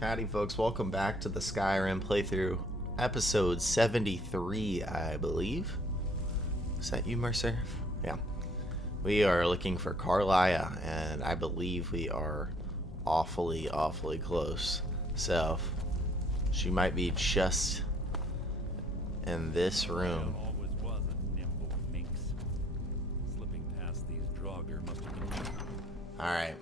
Howdy folks, welcome back to the Skyrim playthrough, episode 73, I believe. Is that you, Mercer? Yeah. We are looking for Carlia, and I believe we are awfully close. So, she might be just in this room. Always was a nimble minx. Slipping past these Draugr must have been. Alright.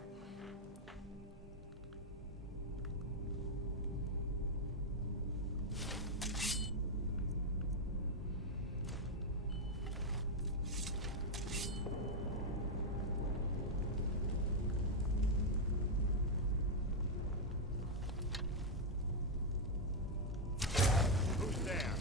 Who's there?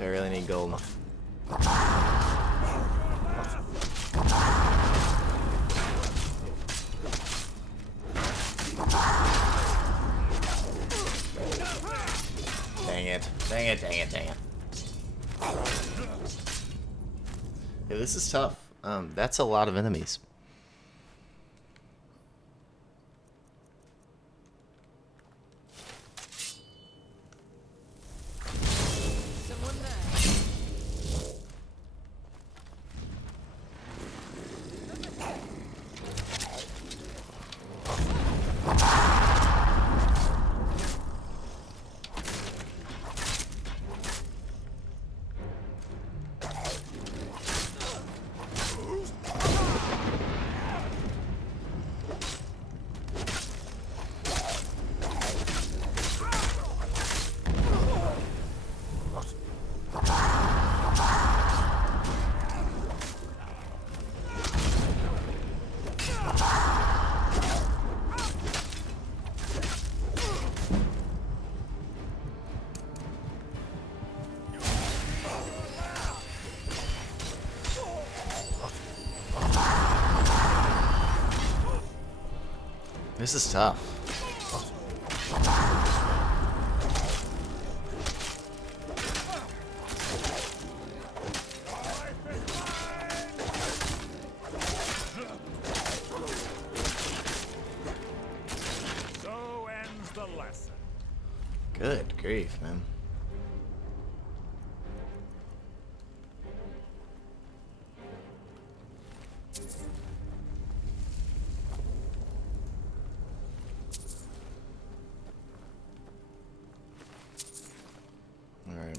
I really need gold. Dang it. Yeah, this is tough. That's a lot of enemies. Someone there. This is tough. So ends the lesson. Good grief, man. Alright.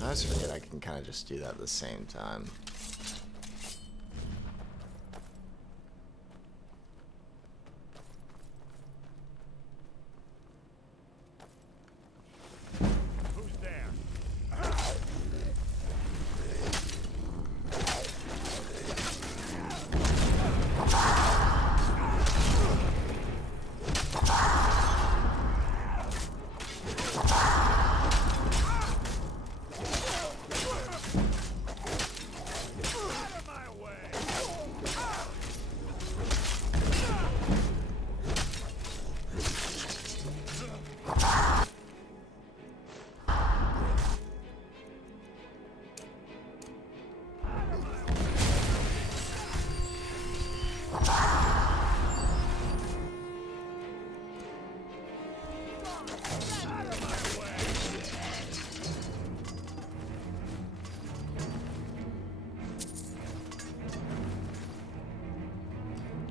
I always forget I can kind of just do that at the same time. Who's there?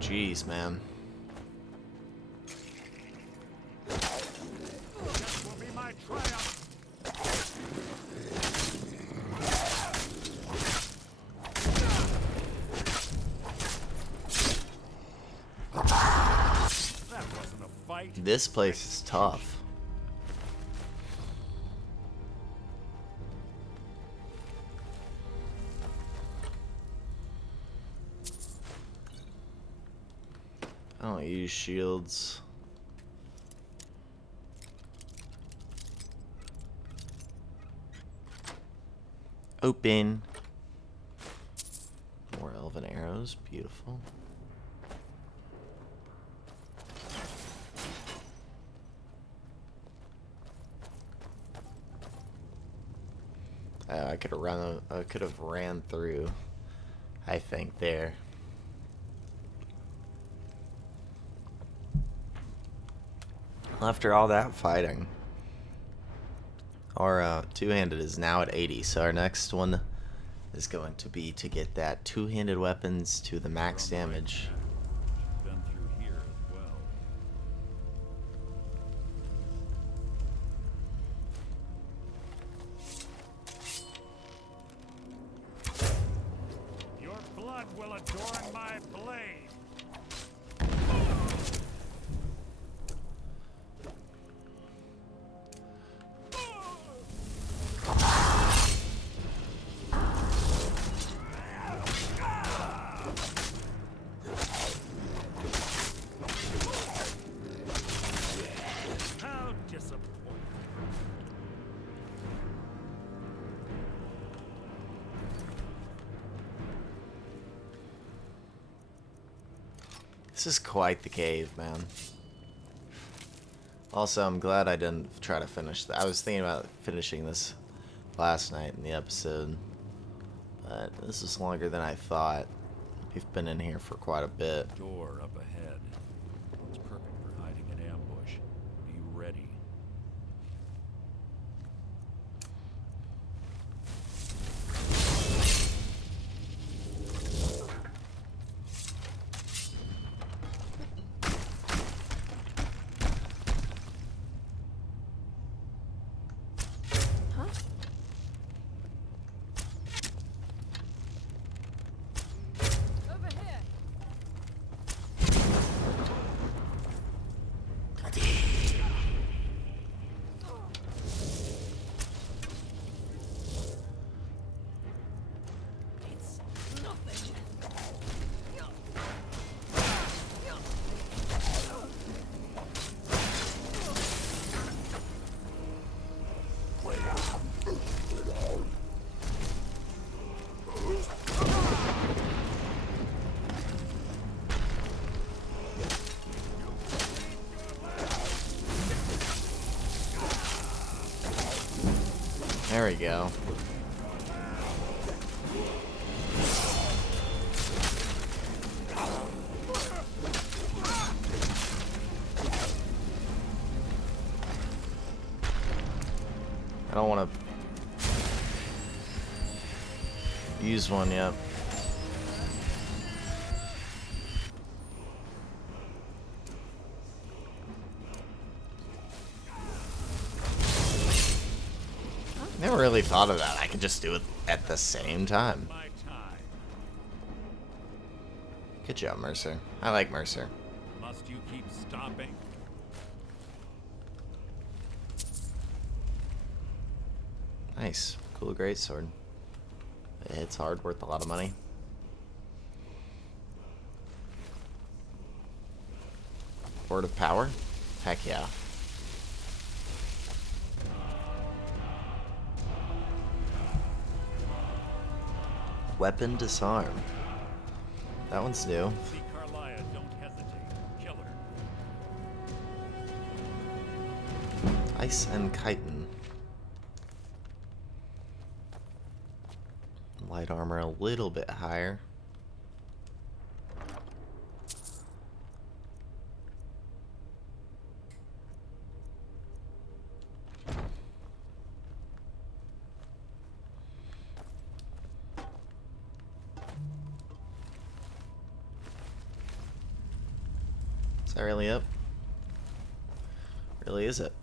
Jeez, man. This will be my triumph. That wasn't a fight. This place is tough. I don't use shields. Open. More elven arrows. Beautiful. I could have run. I could have ran through. I think there. After all that fighting, our two-handed is now at 80. So our next one is going to be to get that two-handed weapons to the max damage. Been through here as well. Your blood will adorn my blade. How disappointing. This is quite the cave, man. Also, I'm glad I didn't try to finish that. I was thinking about finishing this last night in the episode, but this is longer than I thought. We've been in here for quite a bit. Door up ahead. It's perfect for hiding an ambush. Be ready. Huh? Over here. It's nothing. There we go. I don't want to use one yet. Never really thought of that. I could just do it at the same time. My time. Good job, Mercer. I like Mercer. Must you keep stopping? Nice. Cool greatsword. It hits hard, worth a lot of money. Word of power? Heck yeah. Weapon disarm. That one's new. See Carlia, don't hesitate. Kill her. Ice and chitin. Light armor a little bit higher. that really it? Really is it?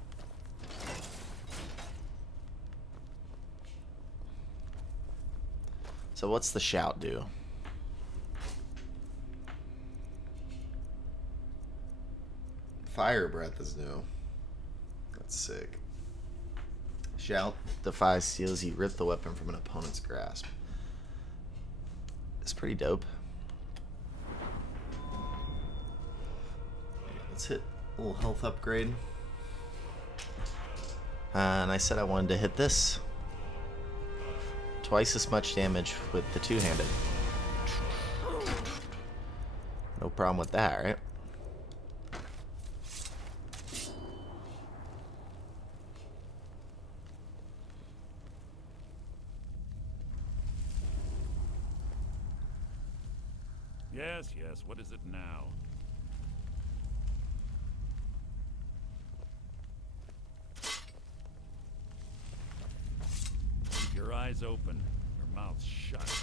So what's the shout do? Fire breath is new. That's sick. Shout defies seals. You rip the weapon from an opponent's grasp. It's pretty dope. Let's hit a little health upgrade. And I said I wanted to hit this. Twice as much damage with the two-handed. No problem with that, right? Yes, yes, what is it now? Keep your eyes open, your mouth shut.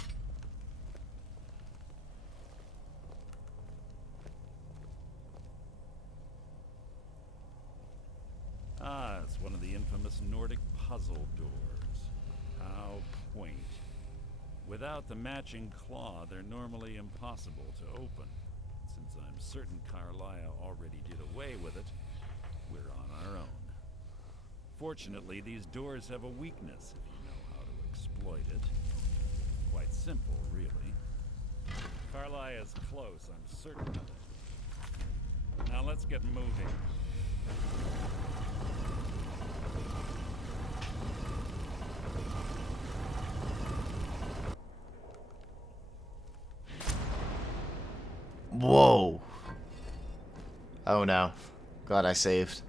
Ah, it's one of the infamous Nordic puzzle doors. How quaint. Without the matching claw, they're normally impossible to open. Since I'm certain Carlia already did away with it, we're on our own. Fortunately, these doors have a weakness if you know how to exploit it. Quite simple, really. Carlia's close, I'm certain of it. Now let's get moving. Whoa. Oh no. Glad I saved.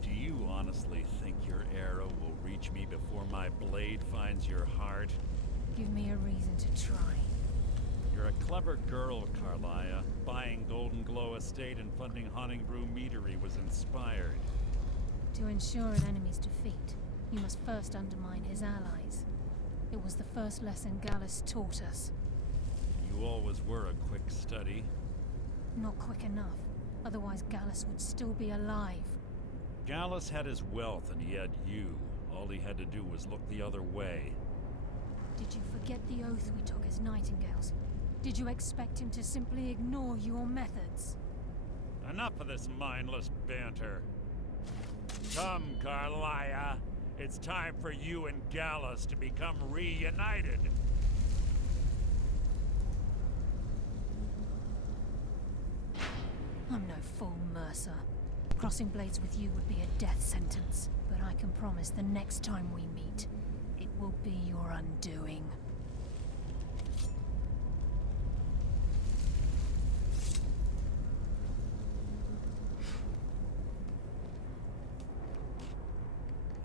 Do you honestly think your arrow will reach me before my blade finds your heart? Give me a reason to try. You're a clever girl, Carlia. Buying Golden Glow Estate and funding Honningbrew Meadery was inspired. To ensure an enemy's defeat, you must first undermine his allies. It was the first lesson Gallus taught us. You always were a quick study. Not quick enough, otherwise Gallus would still be alive. Gallus had his wealth and he had you. All he had to do was look the other way. Did you forget the oath we took as Nightingales? Did you expect him to simply ignore your methods? Enough of this mindless banter. Come, Carlia. It's time for you and Gallus to become reunited. I'm no fool, Mercer. Crossing blades with you would be a death sentence, but I can promise the next time we meet, it will be your undoing.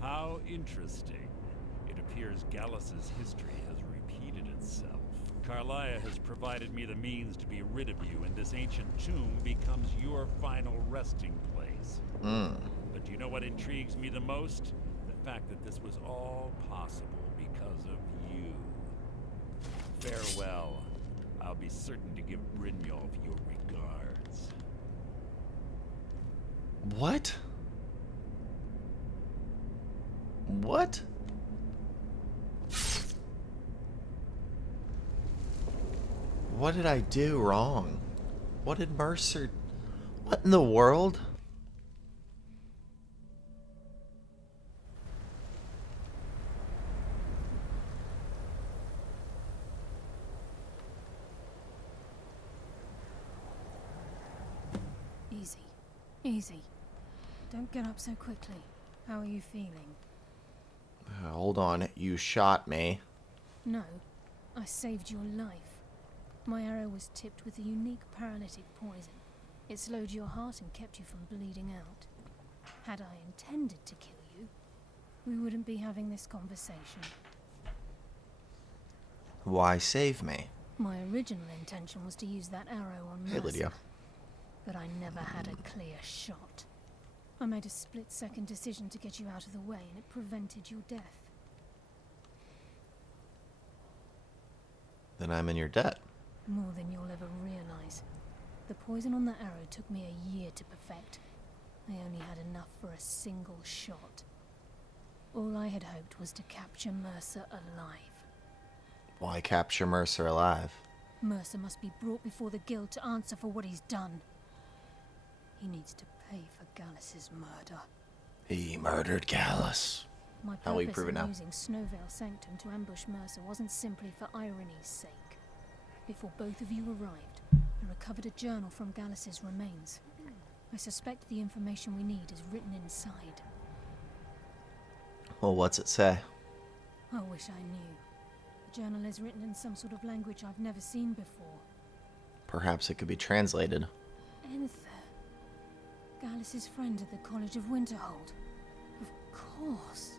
How interesting. It appears Gallus's history has repeated itself. Carlia has provided me the means to be rid of you, and this ancient tomb becomes your final resting place. But you know what intrigues me the most? The fact that this was all possible because of you. Farewell. I'll be certain to give Brynjolf your regards. What? What? What did I do wrong? What did Mercer... What in the world? Easy. Easy. Don't get up so quickly. How are you feeling? Hold on, you shot me. No, I saved your life. My arrow was tipped with a unique paralytic poison. It slowed your heart and kept you from bleeding out. Had I intended to kill you, we wouldn't be having this conversation. Why save me? My original intention was to use that arrow on Mercer. Hey, Lydia. but I never had a clear shot. I made a split-second decision to get you out of the way, and it prevented your death. Then I'm in your debt. More than you'll ever realize. The poison on the arrow took me a year to perfect. I only had enough for a single shot. All I had hoped was to capture Mercer alive. Why capture Mercer alive? Mercer must be brought before the guild to answer for what he's done. He needs to pay for Gallus's murder. He murdered Gallus. My How will you purpose prove it in now? using Snowvale Sanctum to ambush Mercer wasn't simply for irony's sake. Before both of you arrived, I recovered a journal from Gallus's remains. I suspect the information we need is written inside. Well, what's it say? I wish I knew. The journal is written in some sort of language I've never seen before. Perhaps it could be translated. Enther. Gallus's friend at the College of Winterhold. Of course.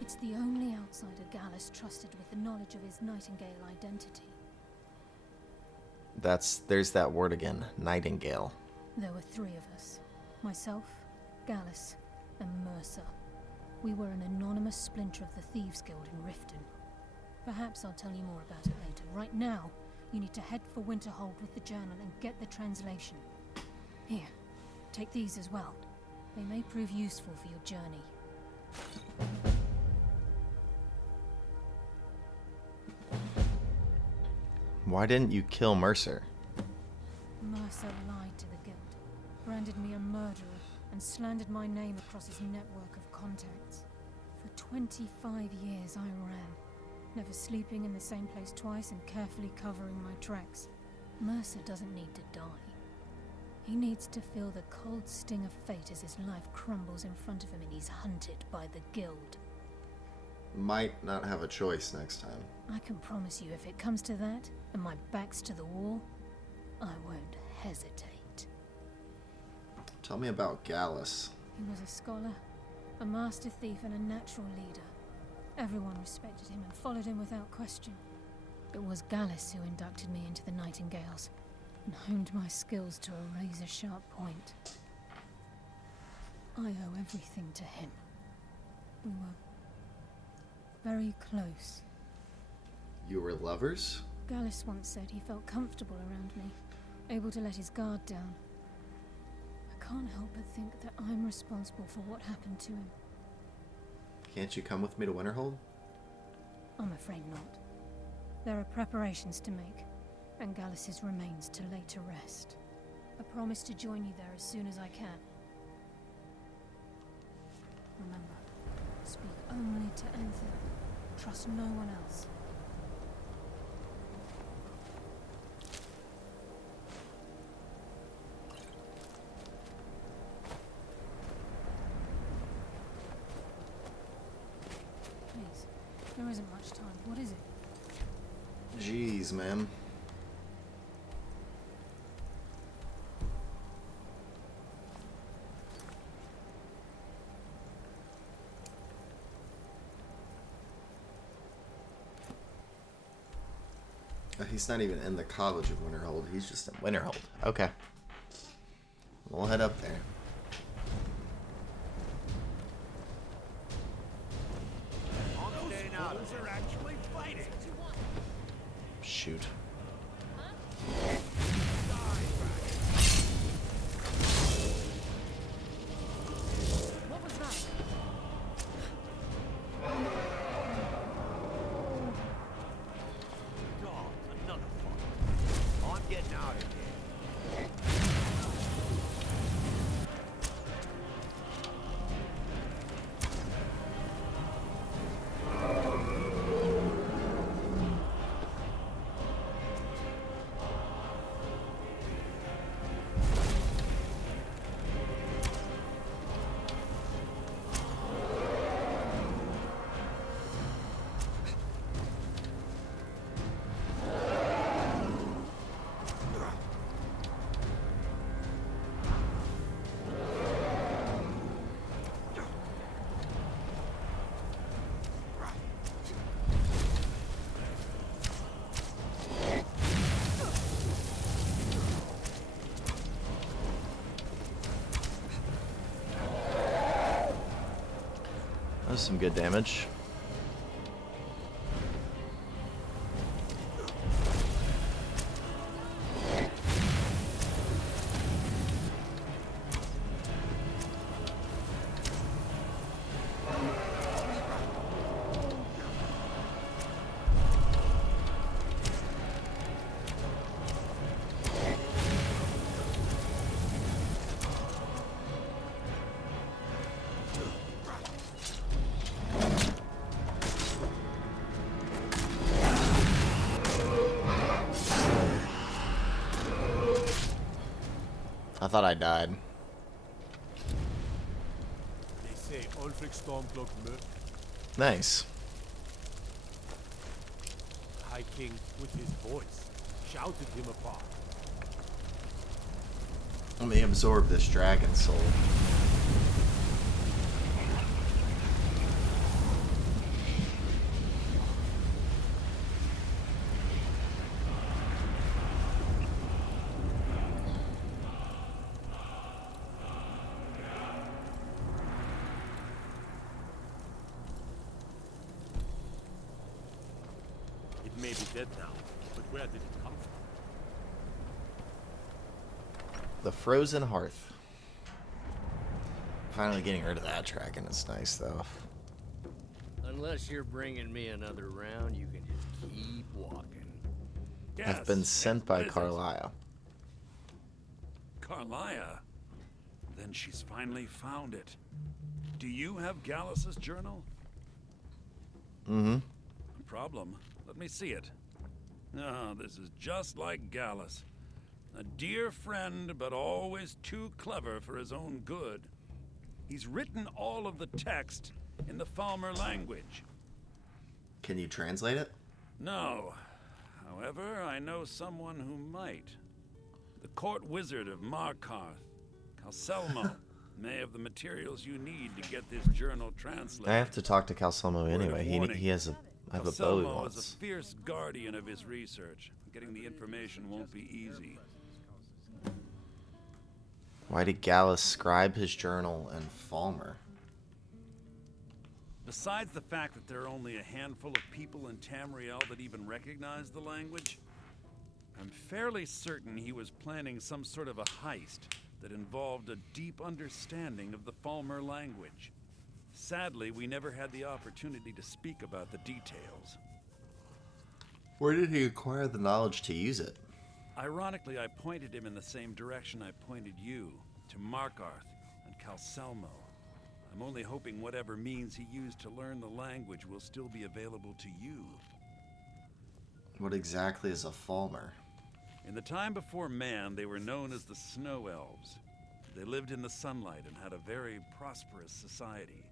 It's the only outsider Gallus trusted with the knowledge of his Nightingale identity. There's that word again, Nightingale. There were three of us. Myself, Gallus, and Mercer. We were an anonymous splinter of the Thieves Guild in Riften. Perhaps I'll tell you more about it later. Right now, you need to head for Winterhold with the journal and get the translation. Here, take these as well. They may prove useful for your journey. Why didn't you kill Mercer? Mercer lied to the guild, branded me a murderer, and slandered my name across his network of contacts. For 25 years I ran, never sleeping in the same place twice and carefully covering my tracks. Mercer doesn't need to die. He needs to feel the cold sting of fate as his life crumbles in front of him and he's hunted by the guild. Might not have a choice next time. I can promise you, if it comes to that, and my back's to the wall, I won't hesitate. Tell me about Gallus. He was a scholar, a master thief, and a natural leader. Everyone respected him and followed him without question. It was Gallus who inducted me into the Nightingales, and honed my skills to a razor-sharp point. I owe everything to him. We were very close. You were lovers? Gallus once said he felt comfortable around me, able to let his guard down. I can't help but think that I'm responsible for what happened to him. Can't you come with me to Winterhold? I'm afraid not. There are preparations to make, and Gallus's remains to lay to rest. I promise to join you there as soon as I can. Remember, speak only to Anther. Trust no one else. Please, there isn't much time. What is it? Jeez, man. He's not even in the College of Winterhold. He's just in Winterhold. Okay. We'll head up there. Those are actually fighting. Shoot. What was that? God, another fight. I'm getting out of here. some good damage. I thought I died. They say Ulfric Stormcloak Nice. High King, with his voice, shouted him apart. Let me absorb this dragon soul. It may be dead now, but where did it come from? The Frozen Hearth. Finally getting rid of that dragon is nice, though. Unless you're bringing me another round, you can just keep walking. I've been sent by Carlisle. Carlisle? Then she's finally found it. Do you have Gallus's journal? Mm-hmm. Problem. Let me see it. Ah, this is just like Gallus. A dear friend, but always too clever for his own good. He's written all of the text in the Falmer language. Can you translate it? No. However, I know someone who might. The court wizard of Markarth, Calcelmo, may have the materials you need to get this journal translated. I have to talk to Calcelmo anyway. He has a I have a bow he Calcelmo wants. is a fierce guardian of his research. Getting the information won't be easy. Why did Gallus scribe his journal in Falmer? Besides the fact that there are only a handful of people in Tamriel that even recognize the language, I'm fairly certain he was planning some sort of a heist that involved a deep understanding of the Falmer language. Sadly, we never had the opportunity to speak about the details. Where did he acquire the knowledge to use it? Ironically, I pointed him in the same direction I pointed you, to Markarth and Calcelmo. I'm only hoping whatever means he used to learn the language will still be available to you. What exactly is a Falmer? In the time before man, they were known as the Snow Elves. They lived in the sunlight and had a very prosperous society.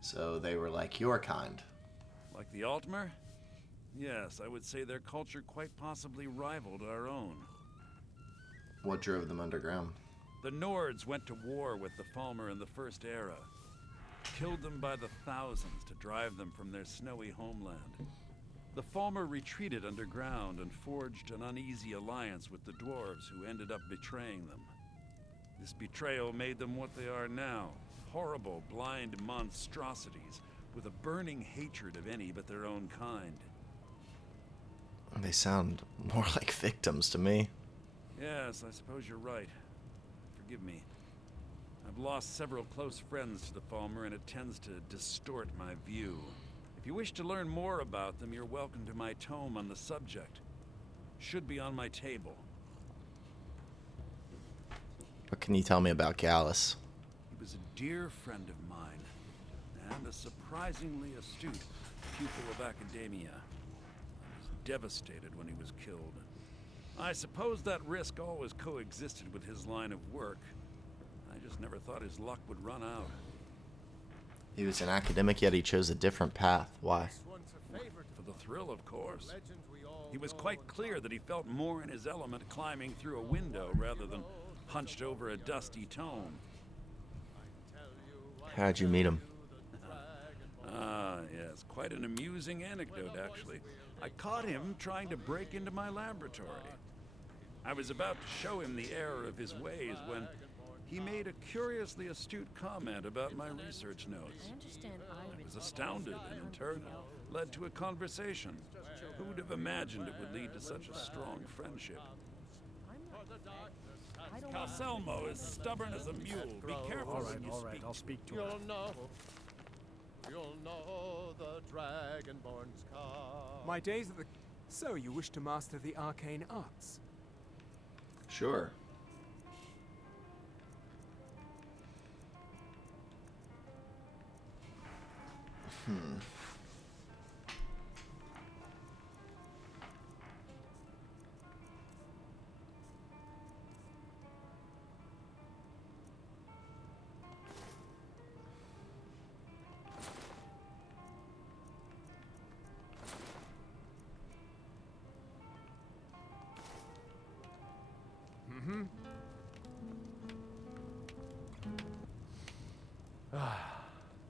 So they were like your kind. Like the Altmer? Yes, I would say their culture quite possibly rivaled our own. What drove them underground? The Nords went to war with the Falmer in the First Era. Killed them by the thousands to drive them from their snowy homeland. The Falmer retreated underground and forged an uneasy alliance with the dwarves who ended up betraying them. This betrayal made them what they are now. Horrible, blind monstrosities with a burning hatred of any but their own kind. They sound more like victims to me. Yes, I suppose you're right. Forgive me. I've lost several close friends to the Falmer, and it tends to distort my view. If you wish to learn more about them, you're welcome to my tome on the subject. Should be on my table. What can you tell me about Gallus? He was a dear friend of mine, and a surprisingly astute pupil of academia. I was devastated when he was killed. I suppose that risk always coexisted with his line of work. I just never thought his luck would run out. He was an academic, yet he chose a different path. Why? For the thrill, of course. He was quite clear that he felt more in his element climbing through a window rather than hunched over a dusty tome. How'd you meet him? Ah, yes, quite an amusing anecdote, actually. I caught him trying to break into my laboratory. I was about to show him the error of his ways when He made a curiously astute comment about my research notes. I was astounded and in turn led to a conversation. Who would have imagined it would lead to such a strong friendship? Calselmo is stubborn as a mule. Be careful when you speak. I'll speak to her. You'll know the Dragonborn's come. My days at the... So, you wish to master the arcane arts? Sure.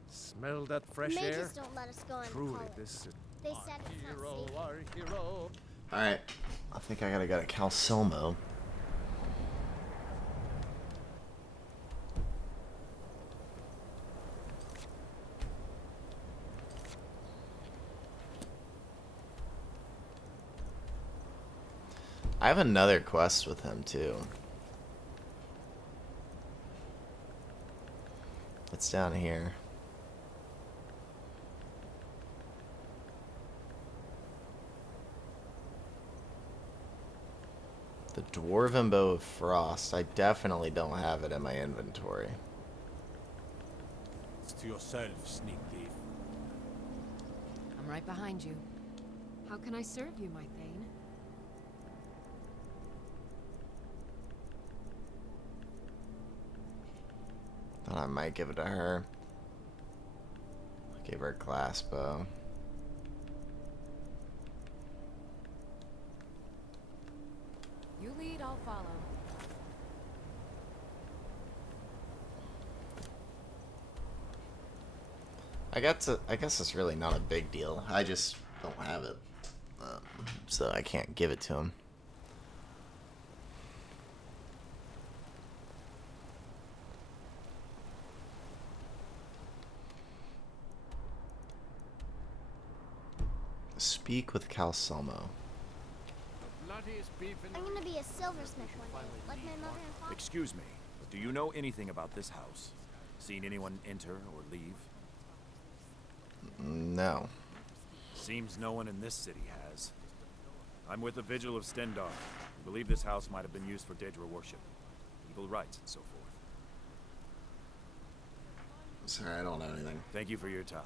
Smell that fresh air? Mages don't let us go in Truly, college. this is They said it's not hero, safe. our hero. Alright. I think I gotta go to Calselmo. I have another quest with him too. It's down here. The Dwarven Bow of Frost. I definitely don't have it in my inventory. It's to yourself, sneak thief. I'm right behind you. How can I serve you, my Thane? Thought I might give it to her. I gave her a glass bow. You lead, I'll follow. I guess it's really not a big deal. I just don't have it. So I can't give it to him. Speak with Calselmo. I'm gonna be a silversmith one day, like my mother and father. Excuse me, do you know anything about this house? Seen anyone enter or leave? No. Seems no one in this city has. I'm with the Vigil of Stendar. We believe this house might have been used for Daedra worship, evil rites, and so forth. Sorry, I don't know anything. Thank you for your time.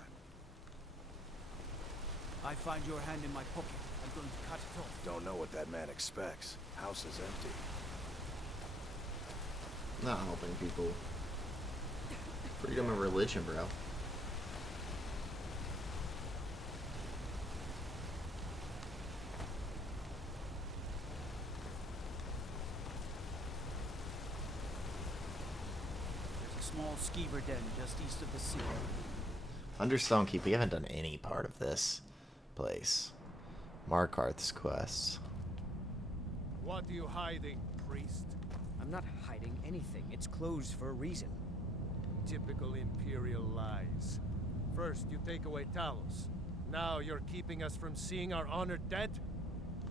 I find your hand in my pocket. I'm going to cut it off. Don't know what that man expects. House is empty. Not helping people. Freedom of religion, bro. There's a small skeever den just east of the sea. Understone Keep. We haven't done any part of this place. Markarth's quest. What are you hiding, priest? I'm not hiding anything. It's closed for a reason. Typical Imperial lies. First, you take away Talos. Now you're keeping us from seeing our honored dead?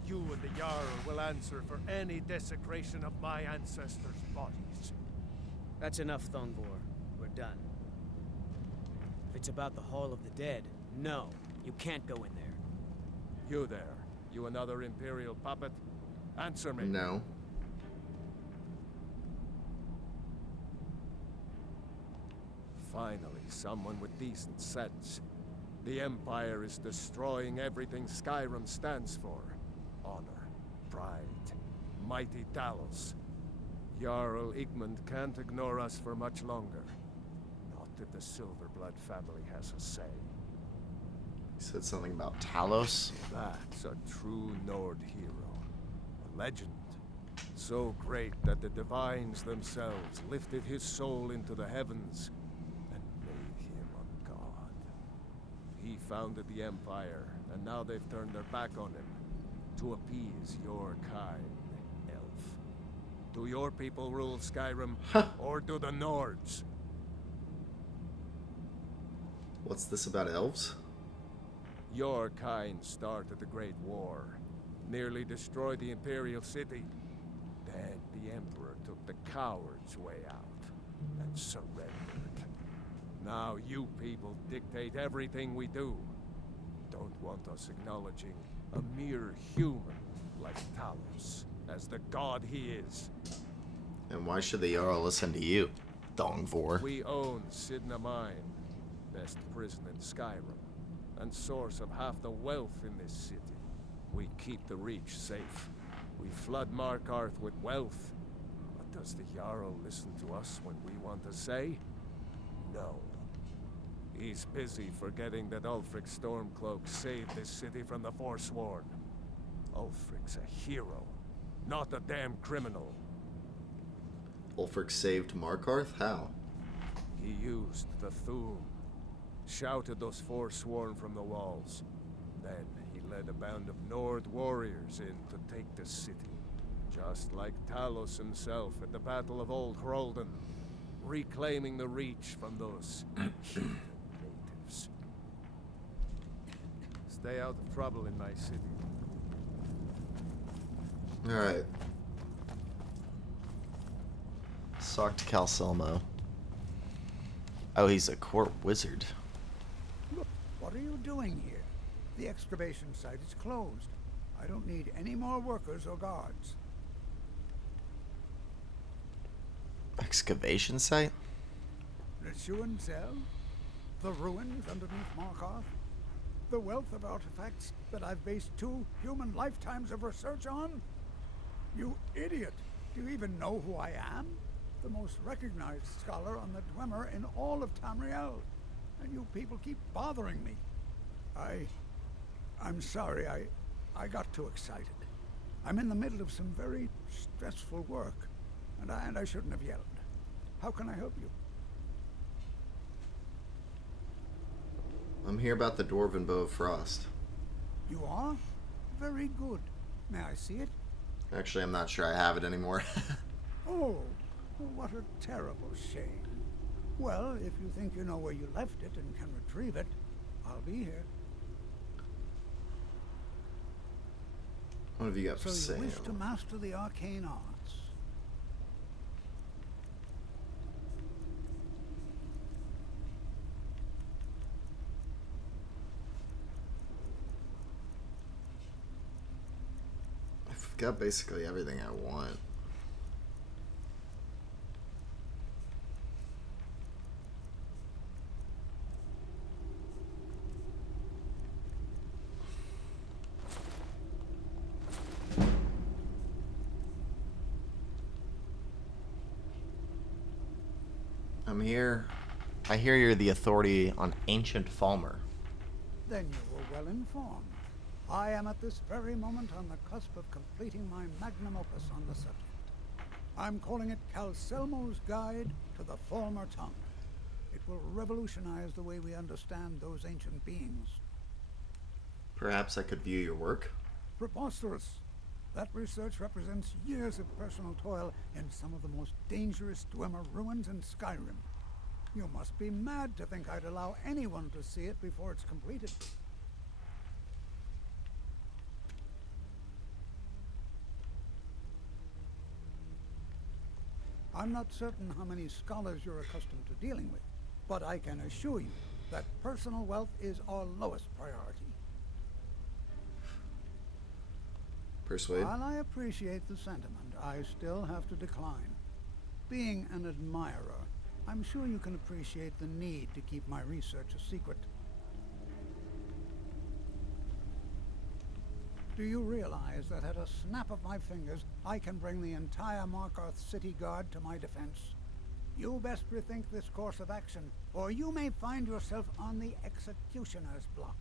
You and the Jarl will answer for any desecration of my ancestors' bodies. That's enough, Thongvor. We're done. If it's about the Hall of the Dead, no, you can't go in there. You there. You another Imperial puppet? Answer me. No. Finally, someone with decent sense. The Empire is destroying everything Skyrim stands for. Honor, pride, mighty Talos. Jarl Igmund can't ignore us for much longer. Not if the Silverblood family has a say. He said something about Talos. That's a true Nord hero. A legend. So great that the divines themselves lifted his soul into the heavens and made him a god. He founded the Empire, and now they've turned their back on him to appease your kind, elf. Do your people rule Skyrim, or do the Nords? What's this about elves? Your kind started the Great War, nearly destroyed the Imperial City. Then the Emperor took the coward's way out and surrendered. Now you people dictate everything we do. Don't want us acknowledging a mere human like Talos as the god he is. And why should the Jarl listen to you, Dongvor? We own Sidna Mine, best prison in Skyrim, and source of half the wealth in this city. We keep the Reach safe. We flood Markarth with wealth. But does the Jarl listen to us when we want to say? No. He's busy forgetting that Ulfric Stormcloak saved this city from the Forsworn. Ulfric's a hero, not a damn criminal. Ulfric saved Markarth? How? He used the Thum, shouted those Forsworn from the walls. Then he led a band of Nord warriors in to take the city. Just like Talos himself at the Battle of Old Hroldan, reclaiming the Reach from those heathen natives. Stay out of trouble in my city. Alright. Talk to Calcelmo. Oh, he's a court wizard. Look, what are you doing here? The excavation site is closed. I don't need any more workers or guards. Excavation site? The Shuan Cell? The ruins underneath Markarth? The wealth of artifacts that I've based 2 human lifetimes of research on? You idiot! Do you even know who I am? The most recognized scholar on the Dwemer in all of Tamriel. And you people keep bothering me. I'm sorry, I got too excited. I'm in the middle of some very stressful work, and I shouldn't have yelled. How can I help you? I'm here about the Dwarven Bow of Frost. You are? Very good. May I see it? Actually, I'm not sure I have it anymore. Oh, what a terrible shame. Well, if you think you know where you left it and can retrieve it, I'll be here. What have you got for So sale? you wish to master the arcane arts? I've got basically everything I want. I'm here. I hear you're the authority on ancient Falmer. Then you were well informed. I am at this very moment on the cusp of completing my magnum opus on the subject. I'm calling it Calcelmo's Guide to the Falmer Tongue. It will revolutionize the way we understand those ancient beings. Perhaps I could view your work? Preposterous. That research represents years of personal toil in some of the most dangerous Dwemer ruins in Skyrim. You must be mad to think I'd allow anyone to see it before it's completed. I'm not certain how many scholars you're accustomed to dealing with, but I can assure you that personal wealth is our lowest priority. Persuade? While I appreciate the sentiment, I still have to decline. Being an admirer, I'm sure you can appreciate the need to keep my research a secret. Do you realize that at a snap of my fingers, I can bring the entire Markarth City Guard to my defense? You best rethink this course of action, or you may find yourself on the executioner's block.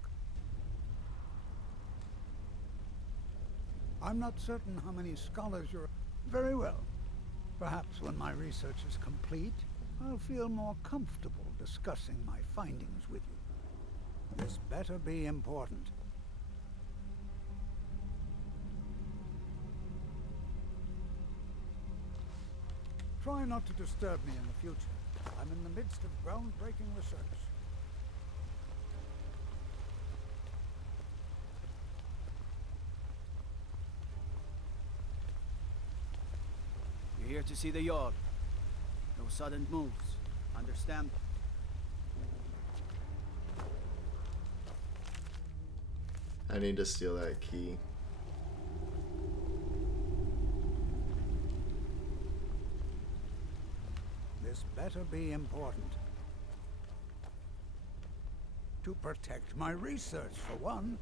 I'm not certain how many scholars you're... Very well. Perhaps when my research is complete, I'll feel more comfortable discussing my findings with you. This better be important. Try not to disturb me in the future. I'm in the midst of groundbreaking research. You're here to see the Jarl. No sudden moves. Understand? I need to steal that key. This better be important. To protect my research, for one.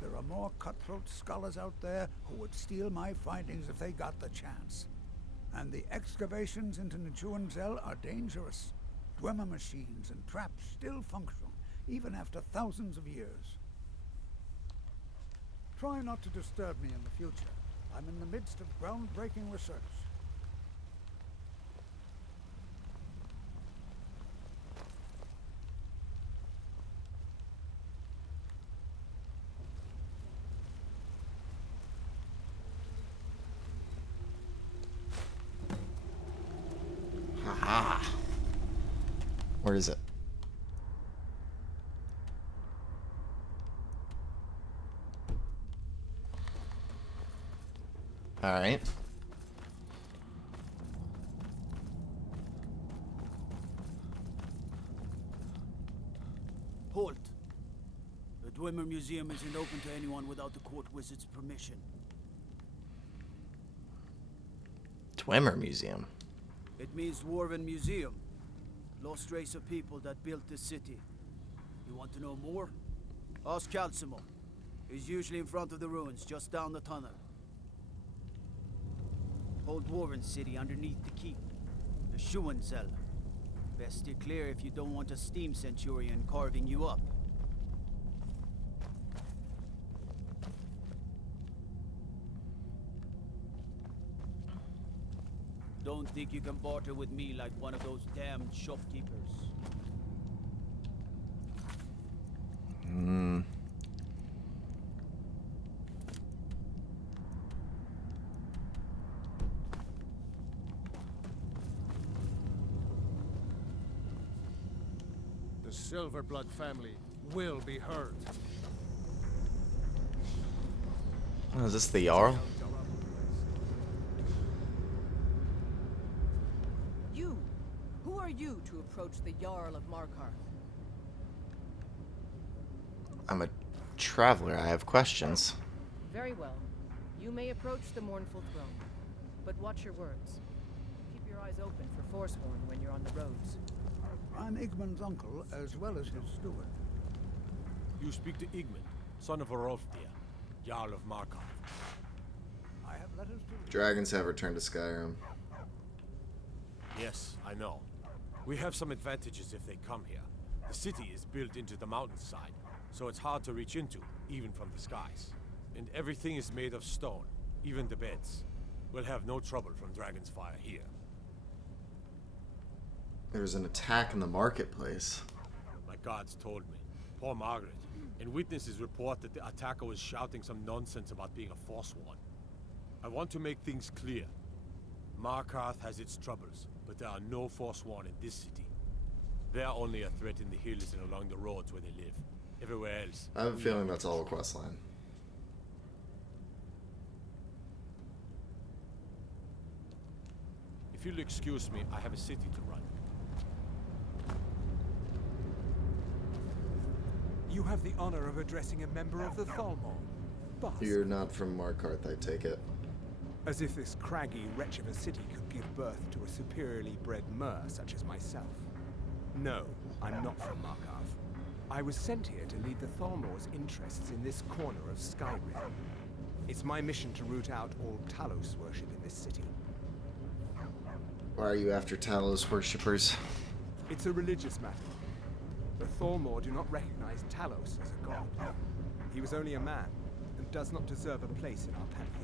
There are more cutthroat scholars out there who would steal my findings if they got the chance. And the excavations into Nechuanzel are dangerous. Dwemer machines and traps still function, even after thousands of years. Try not to disturb me in the future. I'm in the midst of groundbreaking research. Haha. Where is it? All right. Halt! The Dwemer Museum isn't open to anyone without the court wizard's permission. Dwemer Museum. It means Dwarven Museum. Lost race of people that built this city. You want to know more? Ask Calcimo. He's usually in front of the ruins, just down the tunnel. Whole Dwarven city underneath the keep. The Schuenzell. Best steer clear if you don't want a steam centurion carving you up. Don't think you can barter with me like one of those damned shopkeepers. The Silverblood family will be heard. Oh, is this the Jarl? You! Who are you to approach the Jarl of Markarth? I'm a traveler. I have questions. Very well. You may approach the mournful throne, but watch your words. Keep your eyes open for Forsworn when you're on the roads. I'm Igmund's uncle, as well as his steward. You speak to Igmund, son of Arolfdir, Jarl of Markarth. I have letters to... Dragons have returned to Skyrim. Yes, I know. We have some advantages if they come here. The city is built into the mountainside, so it's hard to reach into, even from the skies. And everything is made of stone, even the beds. We'll have no trouble from Dragon's Fire here. There's an attack in the marketplace. My guards told me. Poor Margaret. And witnesses report that the attacker was shouting some nonsense about being a Forsworn. I want to make things clear. Markarth has its troubles, but there are no Forsworn in this city. They are only a threat in the hills and along the roads where they live. Everywhere else... I have a feeling that's all a questline. If you'll excuse me, I have a city to run. You have the honor of addressing a member of the Thalmor. But You're not from Markarth, I take it. as if this craggy wretch of a city could give birth to a superiorly bred Mer such as myself. No, I'm not from Markarth. I was sent here to lead the Thalmor's interests in this corner of Skyrim. It's my mission to root out all Talos worship in this city. Why are you after Talos worshippers? It's a religious matter. The Thalmor do not recognize Talos as a god. He was only a man, and does not deserve a place in our pantheon.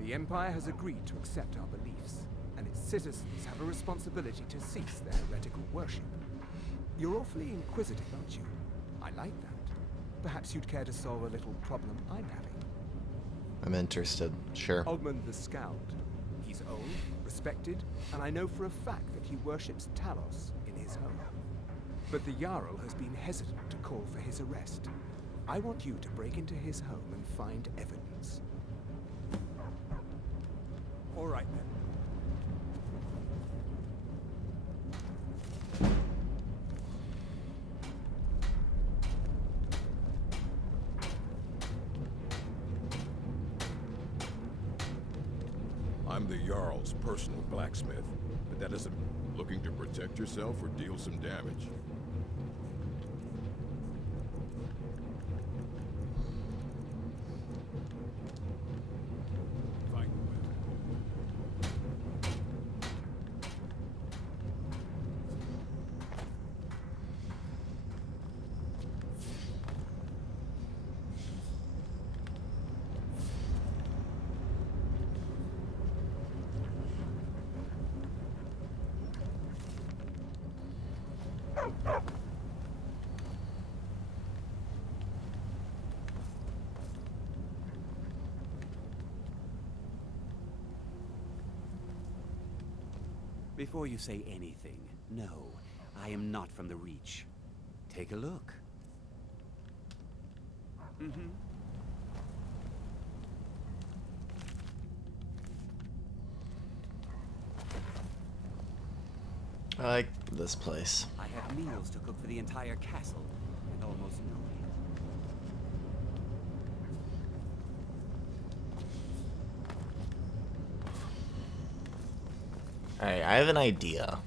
The Empire has agreed to accept our beliefs, and its citizens have a responsibility to cease their heretical worship. You're awfully inquisitive, aren't you? I like that. Perhaps you'd care to solve a little problem I'm having. I'm interested, sure. Ogmund the Scout. He's old, expected, and I know for a fact that he worships Talos in his home. But the Jarl has been hesitant to call for his arrest. I want you to break into his home and find evidence. All right, then. I'm the Jarl's personal blacksmith, but that isn't looking to protect yourself or deal some damage. Fine. Before you say anything, no, I am not from the Reach. Take a look. Mm-hmm. I like this place. I have meals to cook for the entire castle, and almost no one. Alright, I have an idea.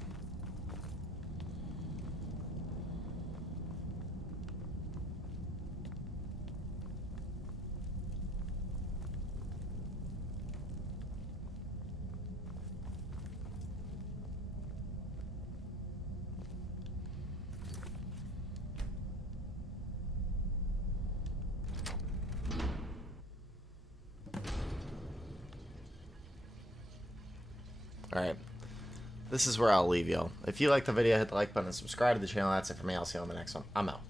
Alright. This is where I'll leave y'all. If you liked the video, hit the like button and subscribe to the channel. That's it for me. I'll see you on the next one. I'm out.